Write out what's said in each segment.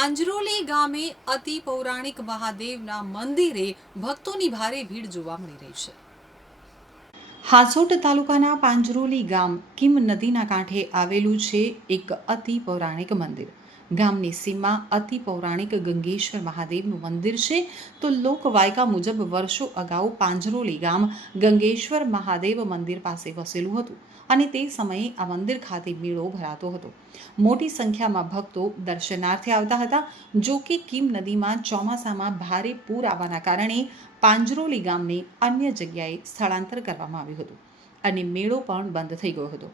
પાંજરોલી ગામે અતિ પૌરાણિક મહાદેવના મંદિરે ભક્તોની ભારે ભીડ જોવા મળી રહી છે. હાસોટ તાલુકાના પાંજરોલી ગામ કિમ નદીના કાંઠે આવેલું છે એક અતિ પૌરાણિક મંદિર. ગામની સીમા અતિ પૌરાણિક ગંગેશ્વર મહાદેવનું મંદિર છે. તો લોકવાયકા મુજબ વર્ષો અગાઉ પાંજરોલી ગામ ગંગેશ્વર મહાદેવ મંદિર પાસે વસેલું હતું અને તે સમયે આ મંદિર ખાતે મેળો ભરાતો હતો. મોટી સંખ્યામાં ભક્તો દર્શનાર્થે આવતા હતા. જો કે કિમ નદીમાં ચોમાસામાં ભારે પૂર આવવાના કારણે પાંજરોલી ગામને અન્ય જગ્યાએ સ્થળાંતર કરવામાં આવ્યું હતું. અને મેળો પણ બંધ થઈ ગયો હતો.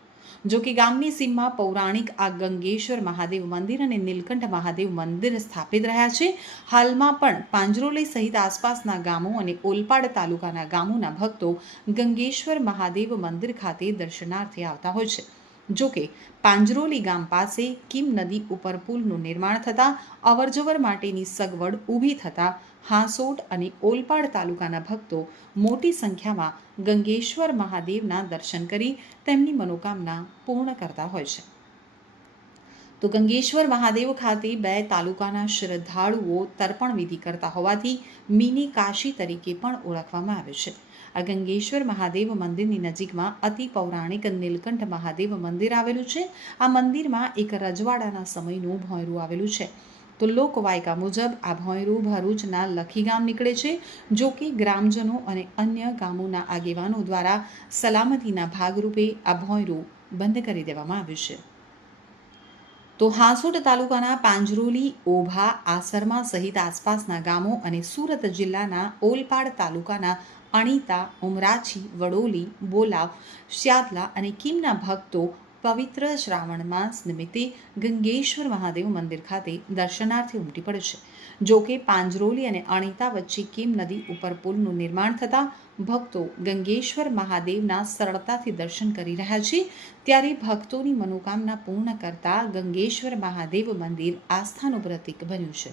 જો કે ગામની સીમમાં પૌરાણિક આ ગંગેશ્વર મહાદેવ મંદિર અને નીલકંઠ મહાદેવ મંદિર સ્થાપિત રહ્યા છે. હાલમાં પણ પાંજરોલી સહિત આસપાસના ગામો અને ઓલપાડ તાલુકાના ગામોના ભક્તો ગંગેશ્વર મહાદેવ મંદિર ખાતે દર્શનાર્થે આવતા હોય છે. જો કે પાંજરોલી ગામ પાસે કિમ નદી ઉપર પુલનું નિર્માણ થતાં અવરજવર માટેની સગવડ ઊભી થતાં હાંસોટ અને ઓલપાડ તાલુકાના ભક્તો મોટી સંખ્યામાં ગંગેશ્વર મહાદેવના દર્શન કરી તેમની મનોકામના પૂર્ણ કરતા હોય છે. તો ગંગેશ્વર મહાદેવ ખાતે બે તાલુકાના શ્રદ્ધાળુઓ તર્પણ વિધિ કરતા હોવાથી મિની કાશી તરીકે પણ ઓળખવામાં આવે છે. આ ગંગેશ્વર મહાદેવ મંદિરની નજીકમાં અતિ પૌરાણિક નીલકંઠ મહાદેવ મંદિર આવેલું છે. આ મંદિરમાં એક રજવાડાના સમયનું ભોંયરું આવેલું છે. તો લોકવાયકા મુજબ આ ભોંયરું ભરૂચના લખી ગામ નીકળે છે, જો કે ગ્રામજનો અને અન્ય ગામોના આગેવાનો દ્વારા સલામતીના ભાગરૂપે આ ભોંયરું બંધ કરી દેવામાં આવ્યું છે. તો હાંસોટ તાલુકાના પાંજરોલી, ઓભા, આસરમા સહિત આસપાસના ગામો અને સુરત જિલ્લાના ઓલપાડ તાલુકાના અણીતા, ઉમરાછી, વડોલી, બોલાવ, શ્યાદલા અને કિમના ભક્તો પવિત્ર શ્રાવણ માસ નિમિત્તે ગંગેશ્વર મહાદેવ મંદિર ખાતે દર્શનાર્થે ઉમટી પડે છે. જોકે પાંજરોલી અને અણીતા વચ્ચે કેમ નદી ઉપર પુલનું નિર્માણ થતાં ભક્તો ગંગેશ્વર મહાદેવના સરળતાથી દર્શન કરી રહ્યા છે, ત્યારે ભક્તોની મનોકામના પૂર્ણ કરતા ગંગેશ્વર મહાદેવ મંદિર આસ્થાનું પ્રતીક બન્યું છે.